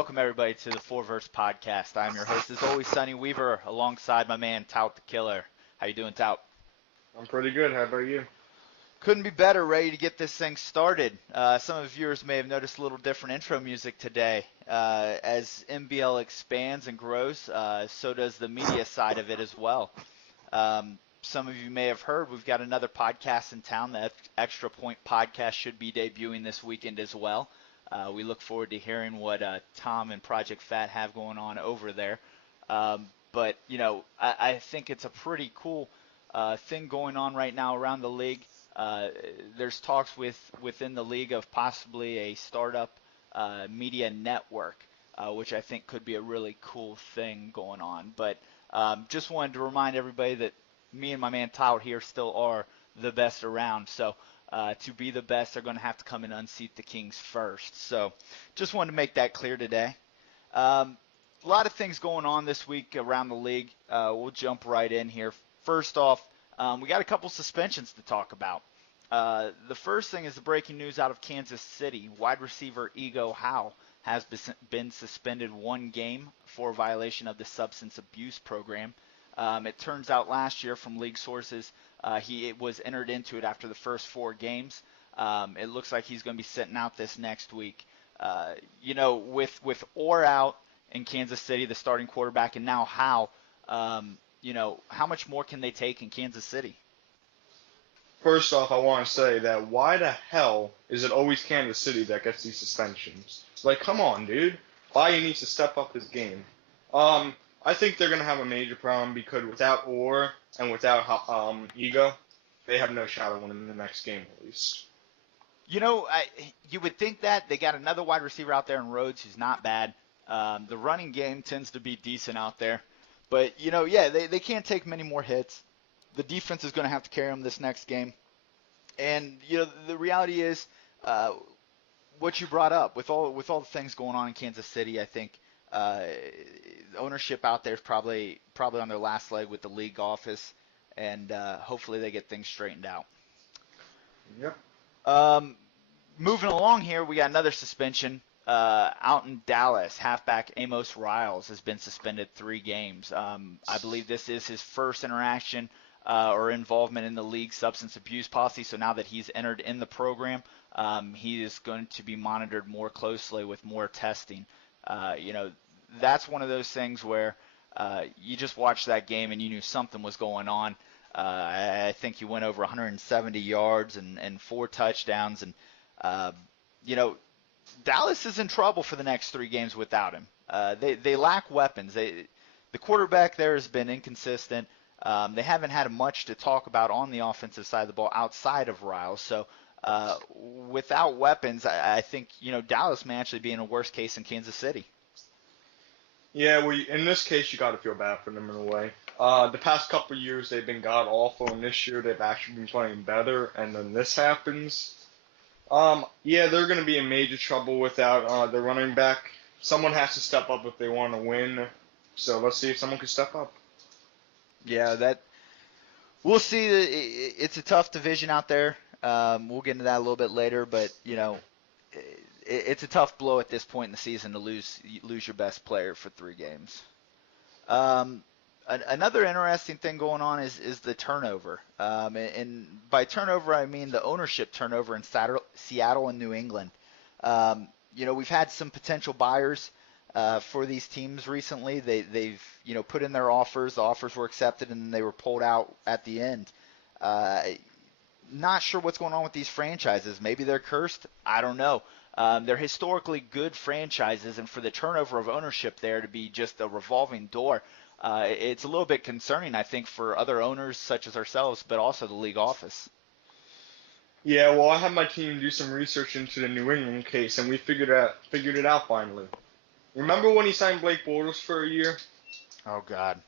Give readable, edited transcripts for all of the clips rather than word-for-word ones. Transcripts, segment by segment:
Welcome, everybody, to the Verts Podcast. I'm your host, as always, Sonny Weaver, alongside my man, Tout the Killer. How you doing, Tout? I'm pretty good. How about you? Couldn't be better, ready to get this thing started. Some of the viewers may have noticed a little different intro music today. As MBL expands and grows, so does the media side of it as well. Some of you may have heard we've got another podcast in town. The Extra Point Podcast should be debuting this weekend as well. We look forward to hearing what Tom and Project Fat have going on over there. But, you know, I think it's a pretty cool thing going on right now around the league. There's talks within the league of possibly a startup media network, which I think could be a really cool thing going on. But just wanted to remind everybody that me and my man Tout here still are the best around. So to be the best, they're going to have to come and unseat the Kings first. So just wanted to make that clear today. A lot of things going on this week around the league. We'll jump right in here. First off, we got a couple suspensions to talk about. The first thing is the breaking news out of Kansas City. Wide receiver Ego Howe has been suspended 1 game for violation of the substance abuse program. It turns out last year, from league sources, he was entered into it after the first 4 games. It looks like he's going to be sitting out this next week. You know, with Orr out in Kansas City, the starting quarterback, and now Howe, you know, how much more can they take in Kansas City? First off, I want to say that why the hell is it always Kansas City that gets these suspensions? Like, come on, dude. Bayou needs to step up his game. I think they're going to have a major problem because without Orr and without Ego, they have no shot of winning the next game at least. You know, you would think that. They got another wide receiver out there in Rhodes who's not bad. The running game tends to be decent out there. But, you know, yeah, they can't take many more hits. The defense is going to have to carry them this next game. And, you know, the reality is what you brought up. With all the things going on in Kansas City, I think ownership out there is probably on their last leg with the league office. And hopefully they get things straightened out. Yep. Moving along here, we got another suspension. Out in Dallas, halfback Amos Riles has been suspended 3 games. I believe this is his first interaction or involvement in the league substance abuse policy. So now that he's entered in the program, he is going to be monitored more closely with more testing. You know, that's one of those things where you just watched that game and you knew something was going on. I think he went over 170 yards and 4 touchdowns. And, you know, Dallas is in trouble for the next 3 games without him. They lack weapons. The quarterback there has been inconsistent. They haven't had much to talk about on the offensive side of the ball outside of Riles. So without weapons, I think, you know, Dallas may actually be in a worse case than Kansas City. Yeah, well, in this case, you got to feel bad for them in a way. The past couple of years, they've been god-awful, and this year they've actually been playing better, and then this happens. Yeah, they're going to be in major trouble without their running back. Someone has to step up if they want to win. So let's see if someone can step up. Yeah, we'll see. It's a tough division out there. We'll get into that a little bit later, but you know, it's a tough blow at this point in the season to lose your best player for 3 games. Another interesting thing going on is the turnover. And by turnover, I mean the ownership turnover in Seattle and New England. You know, we've had some potential buyers for these teams recently. They've you know, put in their offers. The offers were accepted, and then they were pulled out at the end. Not sure what's going on with these franchises. Maybe they're cursed. I don't know. They're historically good franchises, and for the turnover of ownership there to be just a revolving door, it's a little bit concerning, I think, for other owners such as ourselves, but also the league office. Yeah, well, I had my team do some research into the New England case, and we figured it out finally. Remember when he signed Blake Bortles for a year? Oh God.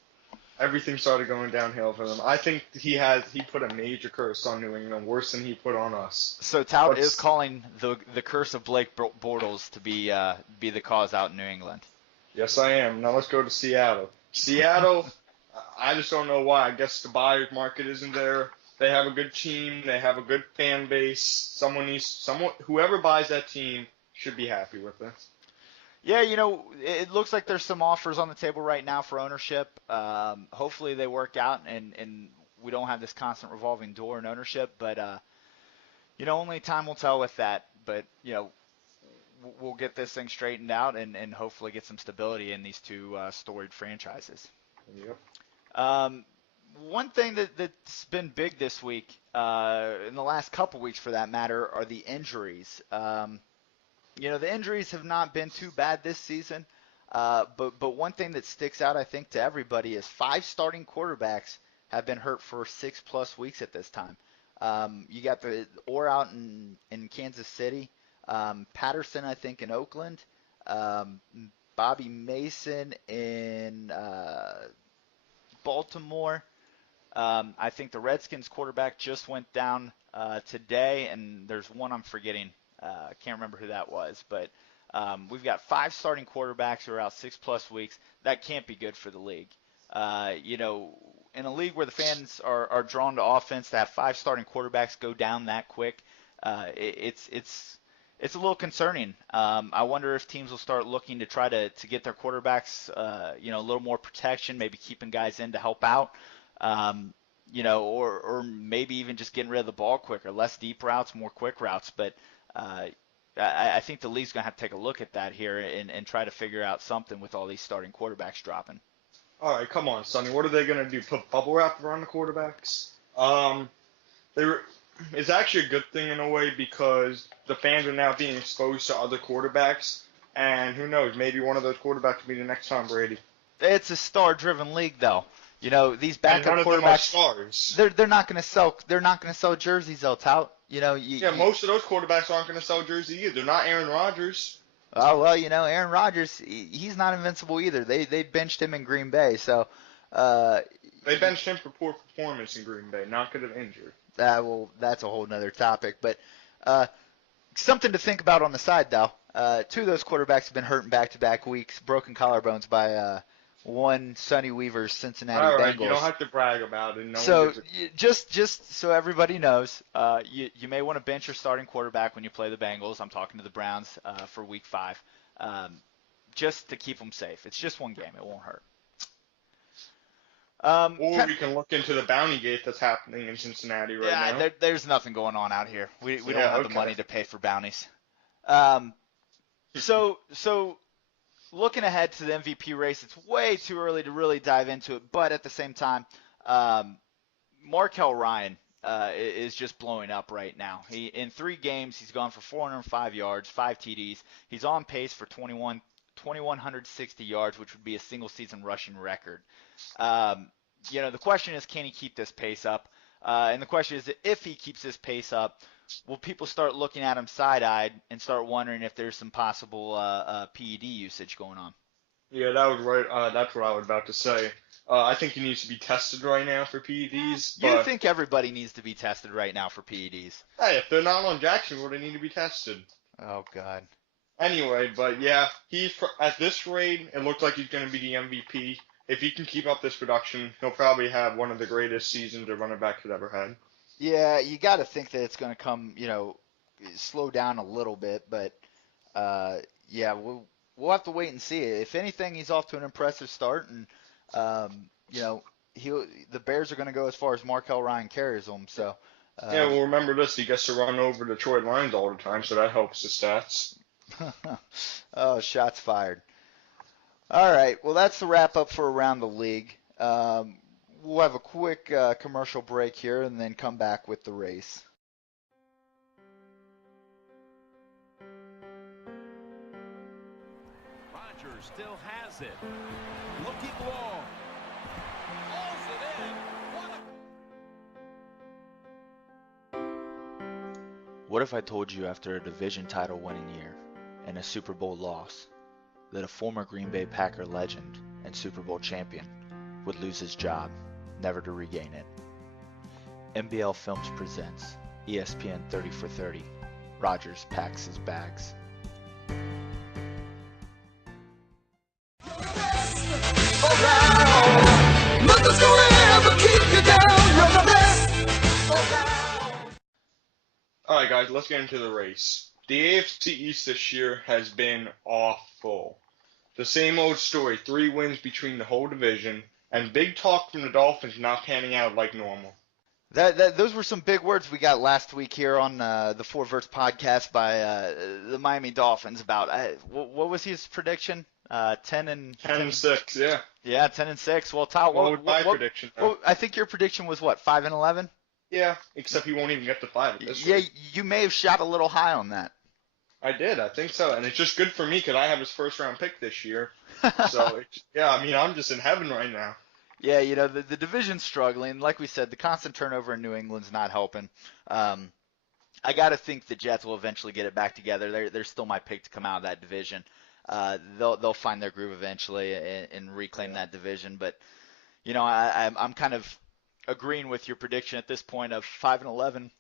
Everything started going downhill for them. I think he put a major curse on New England, worse than he put on us. So Tout is calling the curse of Blake Bortles to be the cause out in New England. Yes, I am. Now let's go to Seattle. Seattle, I just don't know why. I guess the buyer's market isn't there. They have a good team. They have a good fan base. Whoever buys that team should be happy with it. Yeah, it looks like there's some offers on the table right now for ownership. Hopefully they work out and we don't have this constant revolving door in ownership. But, only time will tell with that. But, we'll get this thing straightened out and hopefully get some stability in these two storied franchises. Yep. One thing that's been big this week, in the last couple weeks for that matter, are the injuries. The injuries have not been too bad this season, but one thing that sticks out, I think, to everybody is 5 starting quarterbacks have been hurt for 6+ weeks at this time. You got the Orr out in Kansas City, Patterson, I think, in Oakland, Bobby Mason in Baltimore. I think the Redskins quarterback just went down today, and there's one I'm forgetting. I can't remember who that was, but we've got 5 starting quarterbacks who are out 6+ weeks. That can't be good for the league. In a league where the fans are drawn to offense, to have 5 starting quarterbacks go down that quick, it's a little concerning. I wonder if teams will start looking to try to get their quarterbacks, a little more protection, maybe keeping guys in to help out, or maybe even just getting rid of the ball quicker, less deep routes, more quick routes. But I think the league's going to have to take a look at that here and try to figure out something with all these starting quarterbacks dropping. All right, come on, Sonny. What are they going to do? Put bubble wrap around the quarterbacks? It's actually a good thing in a way because the fans are now being exposed to other quarterbacks, and who knows, maybe one of those quarterbacks will be the next Tom Brady. It's a star-driven league, though. These backup and none quarterbacks, of them are stars. They're not going to sell. They're not going to sell jerseys, they'll tout. Most of those quarterbacks aren't going to sell jerseys either. They're not Aaron Rodgers. Oh well, Aaron Rodgers, he's not invincible either. They benched him in Green Bay, so. They benched him for poor performance in Green Bay, not good of injury. That's a whole nother topic. But something to think about on the side, though. 2 of those quarterbacks have been hurt in back-to-back weeks, broken collarbones by one Sonny Weaver's Cincinnati All right, Bengals. you don't have to brag about it. Just so everybody knows, you may want to bench your starting quarterback when you play the Bengals. I'm talking to the Browns for Week 5, just to keep them safe. It's just one game; it won't hurt. We can look into the bounty gate that's happening in Cincinnati right now. There's nothing going on out here. We don't have the money to pay for bounties. So looking ahead to the MVP race, it's way too early to really dive into it. But at the same time, Markel Ryan is just blowing up right now. In 3 games, he's gone for 405 yards, 5 TDs. He's on pace for 2,160 yards, which would be a single-season rushing record. The question is, can he keep this pace up? And the question is, if he keeps this pace up, will people start looking at him side-eyed and start wondering if there's some possible PED usage going on? Yeah, that was right. That's what I was about to say. I think he needs to be tested right now for PEDs. But you think everybody needs to be tested right now for PEDs? Hey, if they're not on Jacksonville, they need to be tested. Oh, God. Anyway, but yeah, at this rate, it looks like he's going to be the MVP. If he can keep up this production, he'll probably have one of the greatest seasons a running back could ever had. Yeah, you got to think that it's going to come, slow down a little bit, but yeah, we'll have to wait and see. If anything, he's off to an impressive start, and the Bears are going to go as far as Markel Ryan carries them. So yeah, well, remember this: he gets to run over Detroit Lions all the time, so that helps his stats. Oh, shots fired. All right, well, that's the wrap-up for Around the League. We'll have a quick commercial break here and then come back with the race. Rodgers still has it. Looking long. Hauls it in. What if I told you after a division title winning year and a Super Bowl loss that a former Green Bay Packer legend and Super Bowl champion would lose his job, never to regain it? NBL Films presents ESPN 30 for 30. Rodgers packs his bags. Alright guys, let's get into the race. The AFC East this year has been awful. The same old story, 3 wins between the whole division, and big talk from the Dolphins not panning out like normal. Those were some big words we got last week here on the Verts Podcast by the Miami Dolphins about what was his prediction? 10-6, yeah. Yeah, 10-6. Well, Tal, What was my prediction? I think your prediction was what, 5-11? Yeah, except he won't even get to 5 at this Yeah, rate. you may have shot a little high on that. I did, I think so, and it's just good for me because I have his first round pick this year. So yeah, I mean, I'm just in heaven right now. Yeah, the division's struggling. Like we said, the constant turnover in New England's not helping. I got to think the Jets will eventually get it back together. They're still my pick to come out of that division. They'll find their groove eventually and reclaim that division. But I'm kind of agreeing with your prediction at this point of 5-11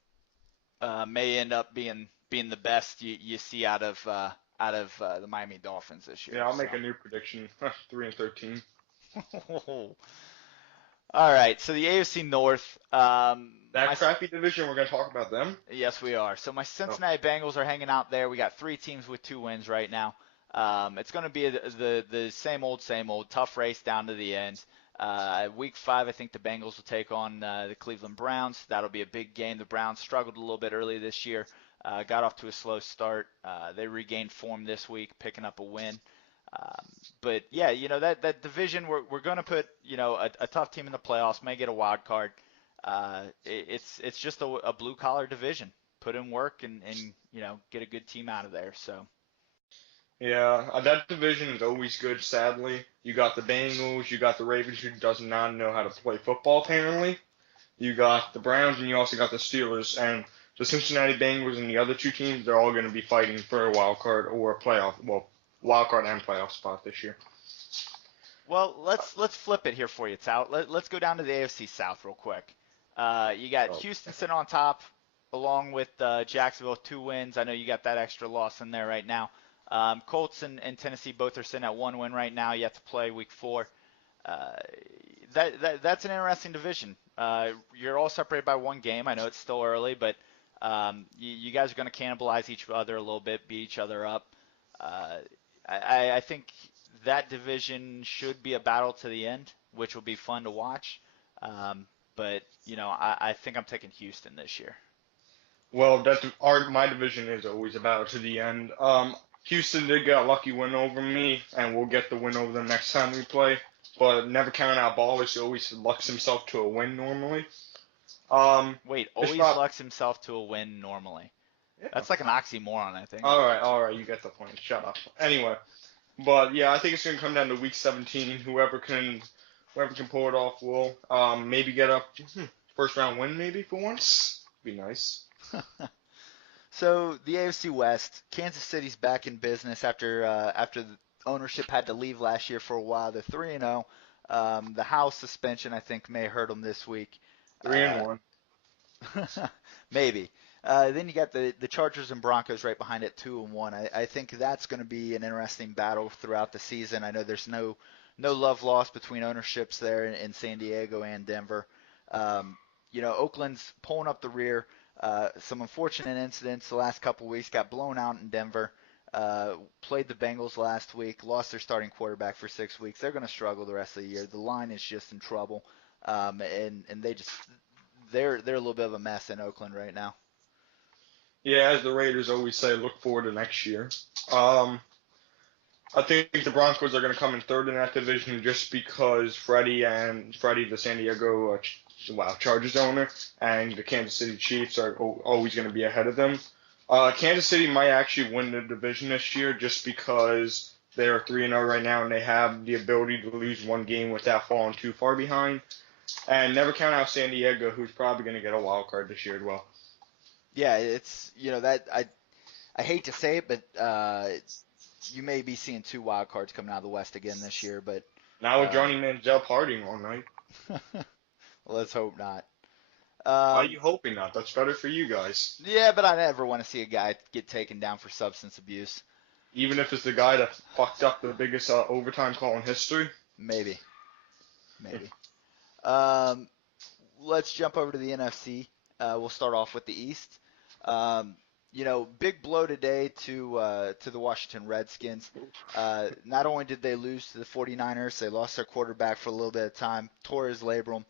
may end up being the best you see out of the Miami Dolphins this year. Yeah, I'll make a new prediction: 3-13. All right, so the AFC North. That crappy division, we're going to talk about them? Yes, we are. So my Cincinnati Bengals are hanging out there. We got 3 teams with 2 wins right now. It's going to be the same old, tough race down to the end. Week 5, I think the Bengals will take on the Cleveland Browns. That'll be a big game. The Browns struggled a little bit early this year, got off to a slow start. They regained form this week, picking up a win. But yeah, that division, we're going to put a tough team in the playoffs, may get a wild card. It's just a blue collar division. Put in work and get a good team out of there. So. Yeah, that division is always good. Sadly, you got the Bengals, you got the Ravens, who does not know how to play football apparently. You got the Browns, and you also got the Steelers, and the Cincinnati Bengals and the other 2 teams. They're all going to be fighting for a wild card or a playoff. Well, wild card and playoff spot this year. Well, let's flip it here for you, Tal. Let's go down to the AFC South real quick. You got Houston sitting on top, along with Jacksonville, 2 wins. I know you got that extra loss in there right now. Colts and Tennessee both are sitting at 1 win right now. You have to play week 4. That's an interesting division. You're all separated by 1 game. I know it's still early, but you guys are going to cannibalize each other a little bit, beat each other up. I think that division should be a battle to the end, which will be fun to watch. But I think I'm taking Houston this year. Well, my division is always a battle to the end. Houston did get a lucky win over me, and we'll get the win over them next time we play. But never count out Ballers. He always lucks himself to a win normally. Wait, always lucks himself to a win normally. Yeah. That's like an oxymoron, I think. All right, you get the point. Shut up. Anyway, but yeah, I think it's gonna come down to week 17. Whoever can pull it off will maybe get a first round win maybe for once. Be nice. So the AFC West, Kansas City's back in business after the ownership had to leave last year for a while. They're 3-0. The House suspension, I think, may hurt them this week. 3-1. Maybe. Then you got the Chargers and Broncos right behind it, 2-1. I think that's going to be an interesting battle throughout the season. I know there's no love lost between ownerships there in San Diego and Denver. Oakland's pulling up the rear. Some unfortunate incidents the last couple weeks. Got blown out in Denver. Played the Bengals last week. Lost their starting quarterback for 6 weeks. They're going to struggle the rest of the year. The line is just in trouble, and they're a little bit of a mess in Oakland right now. Yeah, as the Raiders always say, look forward to next year. I think the Broncos are going to come in third in that division just because Freddie, the San Diego Chargers owner, and the Kansas City Chiefs are always going to be ahead of them. Kansas City might actually win the division this year just because they're 3-0 right now and they have the ability to lose 1 game without falling too far behind. And never count out San Diego, who's probably going to get a wild card this year as well. Yeah, it's that I hate to say it, but you may be seeing 2 wild cards coming out of the West again this year. But now with Johnny Manziel partying all night. Well, let's hope not. Why are you hoping not? That's better for you guys. Yeah, but I never want to see a guy get taken down for substance abuse. Even if it's the guy that fucked up the biggest overtime call in history? Maybe. Let's jump over to the NFC. We'll start off with the East. Big blow today to the Washington Redskins. Not only did they lose to the 49ers, they lost their quarterback for a little bit of time, tore his labrum.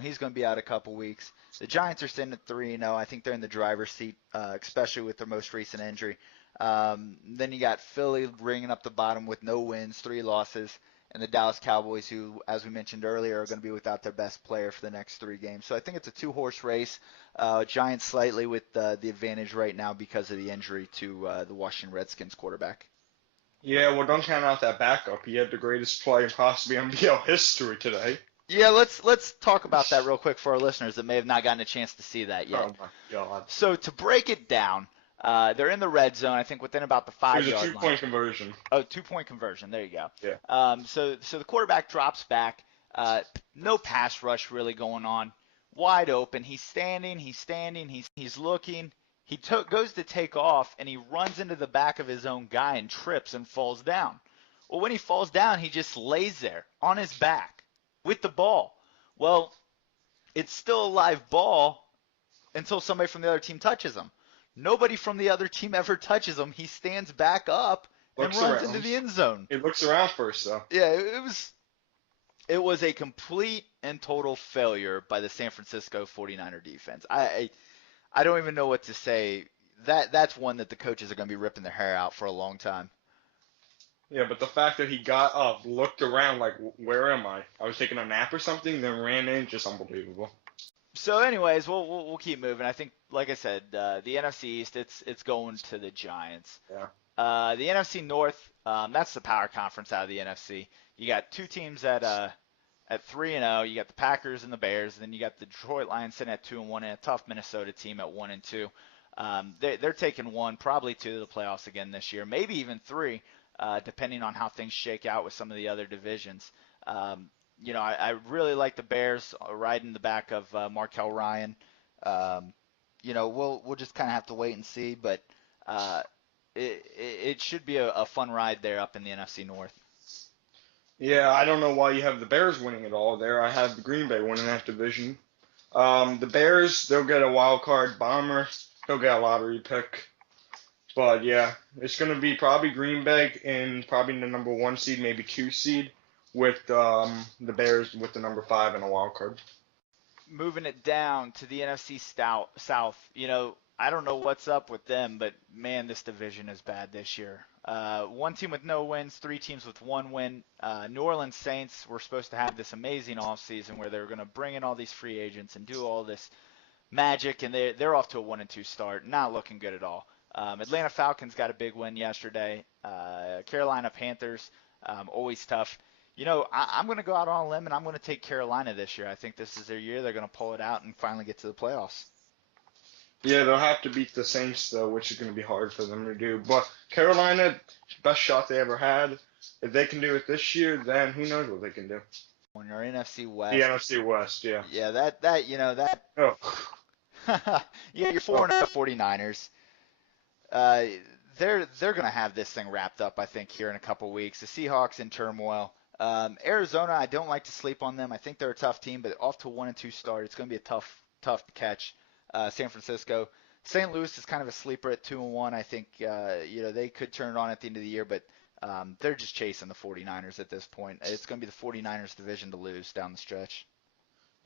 He's going to be out a couple weeks. The Giants are sitting at 3-0. I think they're in the driver's seat, especially with their most recent injury. Then you got Philly ringing up the bottom with no wins, 3 losses, and the Dallas Cowboys, who, as we mentioned earlier, are going to be without their best player for the next 3 games. So I think it's a 2-horse race. Giants slightly with the advantage right now because of the injury to the Washington Redskins quarterback. Yeah, well, don't count out that backup. He had the greatest play in possibly NBL history today. Yeah, let's talk about that real quick for our listeners that may have not gotten a chance to see that yet. Oh my God! So to break it down, they're in the red zone. I think within about the 5-yard line. It was a 2-point conversion. Oh, 2-point conversion. There you go. Yeah. So the quarterback drops back. No pass rush really going on. Wide open. He's standing. He's looking. He goes to take off, and he runs into the back of his own guy and trips and falls down. Well, when he falls down, he just lays there on his back with the ball. Well, it's still a live ball until somebody from the other team touches him. Nobody from the other team ever touches him. He stands back up and runs into the end zone. He looks around first, though. Yeah, it was a complete and total failure by the San Francisco 49er defense. I don't even know what to say. That's one that the coaches are going to be ripping their hair out for a long time. Yeah, but the fact that he got up, looked around like, where am I? I was taking a nap or something, then ran in, just unbelievable. So anyways, we'll keep moving. I think, like I said, the NFC East, it's going to the Giants. Yeah. The NFC North, that's the power conference out of the NFC. You got 2 teams at 3-0. You got the Packers and the Bears. And then you got the Detroit Lions sitting at 2-1 and a tough Minnesota team at 1-2. They're taking 1, probably 2 to the playoffs again this year, maybe even 3, depending on how things shake out with some of the other divisions. I really like the Bears riding the back of Markel Ryan. We'll just kind of have to wait and see, but it should be a fun ride there up in the NFC North. Yeah, I don't know why you have the Bears winning it all there. I have the Green Bay winning that division. The Bears, they'll get a wild card bomber. They'll get a lottery pick. But yeah, it's going to be probably Green Bay and probably the number 1 seed, maybe 2 seed, with the Bears with the number 5 and a wild card. Moving it down to the NFC South, I don't know what's up with them, but man, this division is bad this year. 1 team with no wins, 3 teams with 1 win. New Orleans Saints were supposed to have this amazing offseason where they were going to bring in all these free agents and do all this magic, and they're off to a 1-2 start. Not looking good at all. Atlanta Falcons got a big win yesterday. Carolina Panthers, always tough. I'm going to go out on a limb, and I'm going to take Carolina this year. I think this is their year. They're going to pull it out and finally get to the playoffs. Yeah, they'll have to beat the Saints, though, which is going to be hard for them to do. But Carolina, best shot they ever had. If they can do it this year, then who knows what they can do. When you're NFC West. The NFC West, yeah. Yeah, that. Oh. Yeah, you're 4-0 49ers. They're going to have this thing wrapped up, I think, here in a couple weeks. The Seahawks in turmoil. Arizona, I don't like to sleep on them. I think they're a tough team, but off to a 1-2 start. It's going to be a tough catch. San Francisco. St. Louis is kind of a sleeper at 2-1. I think they could turn it on at the end of the year, but they're just chasing the 49ers at this point. It's going to be the 49ers division to lose down the stretch.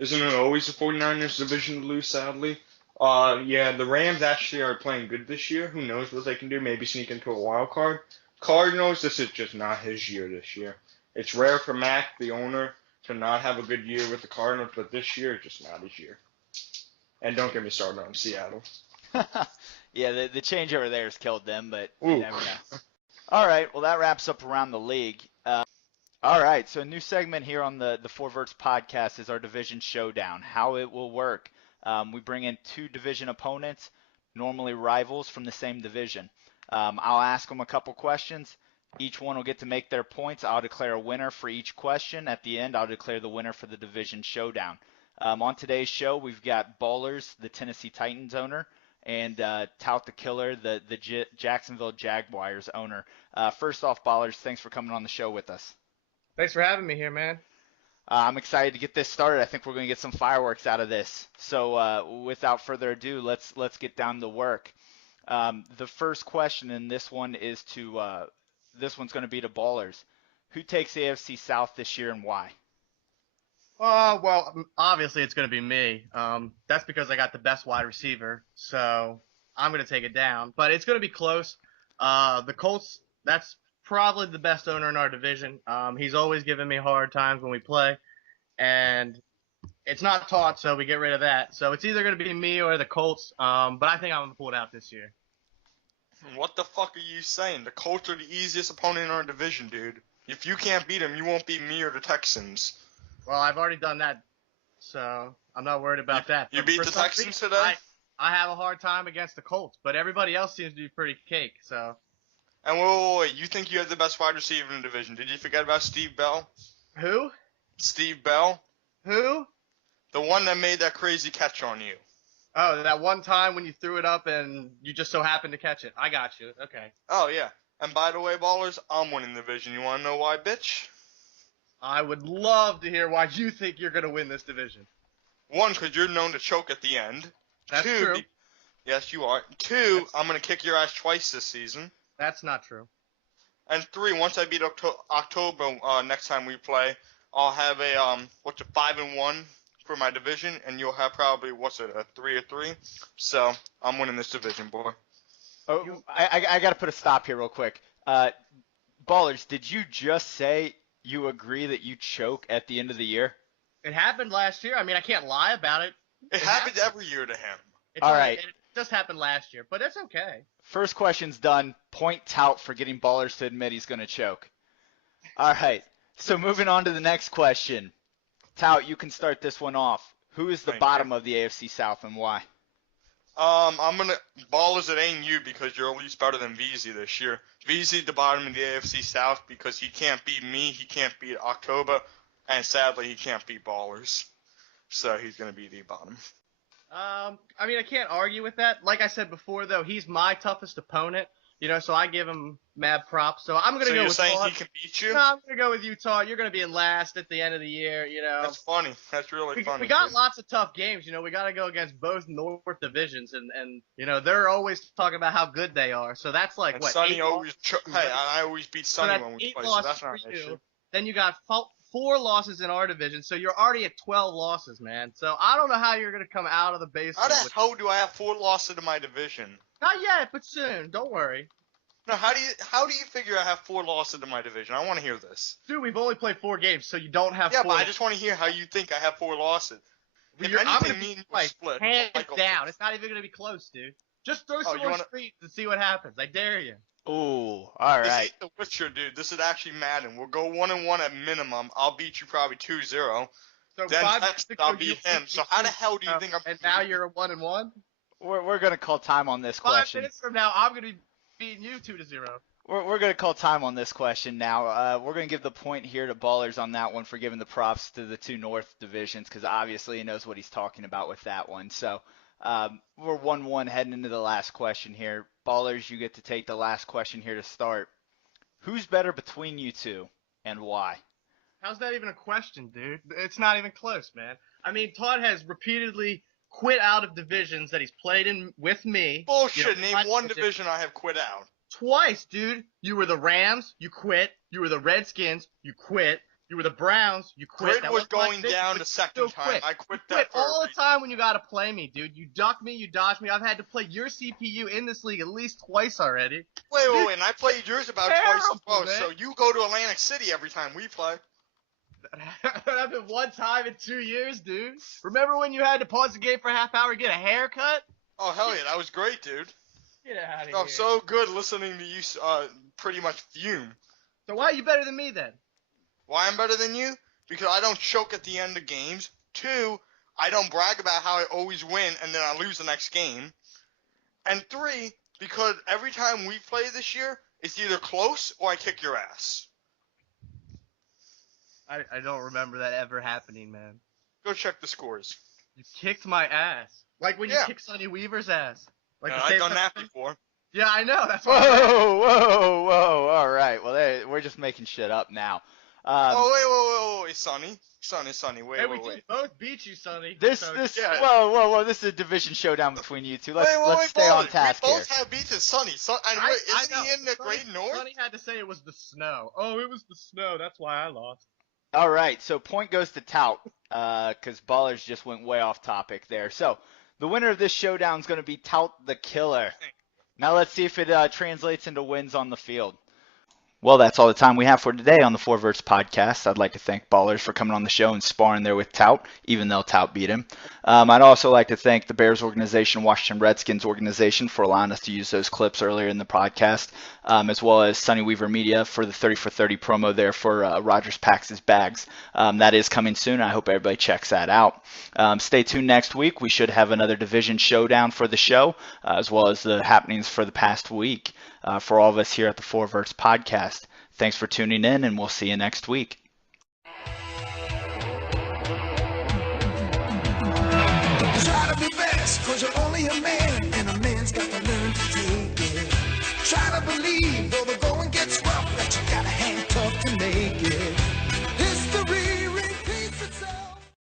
Isn't it always the 49ers division to lose, sadly? Yeah, the Rams actually are playing good this year. Who knows what they can do? Maybe sneak into a wild card. Cardinals, this is just not his year this year. It's rare for Mac, the owner, to not have a good year with the Cardinals, but this year, just not his year. And don't get me started on Seattle. Yeah, the changeover there has killed them, but Ooh. You never know. All right, well, that wraps up around the league. All right, so a new segment here on the 4 Verts podcast is our division showdown, how it will work. We bring in 2 division opponents, normally rivals from the same division. I'll ask them a couple questions. Each one will get to make their points. I'll declare a winner for each question. At the end, I'll declare the winner for the division showdown. On today's show, we've got Ballers, the Tennessee Titans owner, and Tout the Killer, the Jacksonville Jaguars owner. First off, Ballers, thanks for coming on the show with us. Thanks for having me here, man. I'm excited to get this started. I think we're going to get some fireworks out of this. So without further ado, let's get down to work. The first question in this one is this one's going to be to Ballers. Who takes AFC South this year and why? Well, obviously it's going to be me. That's because I got the best wide receiver, so I'm going to take it down. But it's going to be close. The Colts, that's probably the best owner in our division. He's always giving me hard times when we play, and it's not taught, so we get rid of that. So it's either going to be me or the Colts, but I think I'm going to pull it out this year. What the fuck are you saying? The Colts are the easiest opponent in our division, dude. If you can't beat them, you won't beat me or the Texans. Well, I've already done that, so I'm not worried about that. You beat the Texans today? I have a hard time against the Colts, but everybody else seems to be pretty cake, so. And wait, you think you have the best wide receiver in the division. Did you forget about Steve Bell? Who? Steve Bell? Who? The one that made that crazy catch on you. Oh, that one time when you threw it up and you just so happened to catch it. I got you. Okay. Oh, yeah. And by the way, Ballers, I'm winning the division. You want to know why, bitch? I would love to hear why you think you're going to win this division. One, because you're known to choke at the end. That's true. Yes, you are. Two, I'm going to kick your ass twice this season. That's not true. And three, once I beat October next time we play, I'll have a 5-1 for my division, and you'll have probably a 3-3. So I'm winning this division, boy. Oh, I got to put a stop here real quick. Ballers, did you just say you agree that you choke at the end of the year? It happened last year. I mean, I can't lie about it. It happens every year to him. All right. It just happened last year, but it's okay. First question's done. Point Tout for getting Ballers to admit he's going to choke. All right. So moving on to the next question. Tout, you can start this one off. Who is the bottom of the AFC South and why? I'm gonna Ballers. It ain't you because you're at least better than VZ this year. VZ the bottom of the AFC South because he can't beat me, he can't beat October, and sadly he can't beat Ballers. So he's gonna be the bottom. I mean, I can't argue with that. Like I said before, though, he's my toughest opponent. So I give him mad props. So I'm going to go with So you're saying Todd. he can beat you? No, I'm going to go with you, Todd. You're going to be in last at the end of the year, That's funny. That's really funny. We got lots of tough games. We got to go against both North divisions, and they're always talking about how good they are. So that's like, and what, Sonny always I always beat Sonny when we play, so that's not an issue. Then you got 4 losses in our division, so you're already at 12 losses, man. So I don't know how you're going to come out of the basement. How the hell do I have 4 losses in my division? Not yet, but soon. Don't worry. No, how do you figure I have 4 losses in my division? I want to hear this. Dude, we've only played 4 games, so you don't have 4. Yeah, but I just want to hear how you think I have 4 losses. If anything, me and you will split. Hands down. It's not even going to be close, dude. Just throw some more streets and see what happens. I dare you. Ooh, all right. This ain't The Witcher, dude. This is actually Madden. We'll go 1-1 at minimum. I'll beat you probably 2-0. So then I'll beat him. So how the hell do you think I'm? And now you're a 1-1. We're gonna call time on this question. 5 minutes from now, I'm gonna be beating you 2-0. We're gonna call time on this question now. We're gonna give the point here to Ballers on that one for giving the props to the 2 North divisions because obviously he knows what he's talking about with that one. So we're 1-1 heading into the last question here. Ballers, you get to take the last question here to start. Who's better between you two and why? How's that even a question, dude? It's not even close, man. I mean, Todd has repeatedly quit out of divisions that he's played in with me. Bullshit. Name one division I have quit out. Twice, dude. You were the Rams, you quit. You were the Redskins, you quit. You were the Browns, you quit. Grid was going down the second time. I quit that for all the time when you got to play me, dude. You duck me, you dodge me. I've had to play your CPU in this league at least twice already. Wait, and I played yours about twice as well. So you go to Atlantic City every time we play. That happened one time in 2 years, dude. Remember when you had to pause the game for a half hour to get a haircut? Oh, hell yeah. That was great, dude. Get out of here. Oh, so good listening to you pretty much fume. So why are you better than me then? Why I'm better than you? Because I don't choke at the end of games. 2, I don't brag about how I always win and then I lose the next game. And 3, because every time we play this year, it's either close or I kick your ass. I don't remember that ever happening, man. Go check the scores. You kicked my ass. Like when you kicked Sonny Weaver's ass. Like I've done that before. Yeah, I know. That's why. Whoa. All right. Well, we're just making shit up now. Wait, Sonny, wait. Hey, we both beat you, Sonny. This, So- yeah. whoa, this is a division showdown between you two. Let's stay Paul, on task we here. both have beaten Sonny. Isn't he in the Great North? Sonny had to say it was the snow. Oh, it was the snow. That's why I lost. All right, so point goes to Tout, because Ballers just went way off topic there. So the winner of this showdown is going to be Tout the Killer. Now let's see if it translates into wins on the field. Well, that's all the time we have for today on the Verts Podcast. I'd like to thank Ballers for coming on the show and sparring there with Tout, even though Tout beat him. I'd also like to thank the Bears organization, Washington Redskins organization, for allowing us to use those clips earlier in the podcast, as well as Sonny Weaver Media for the 30 for 30 promo there for Rogers Packs His Bags. That is coming soon. I hope everybody checks that out. Stay tuned next week. We should have another division showdown for the show, as well as the happenings for the past week. For all of us here at the Verts Podcast, thanks for tuning in, and we'll see you next week. Try to be best, cause you're only a man, and a man's got to learn to take it. Try to believe, though the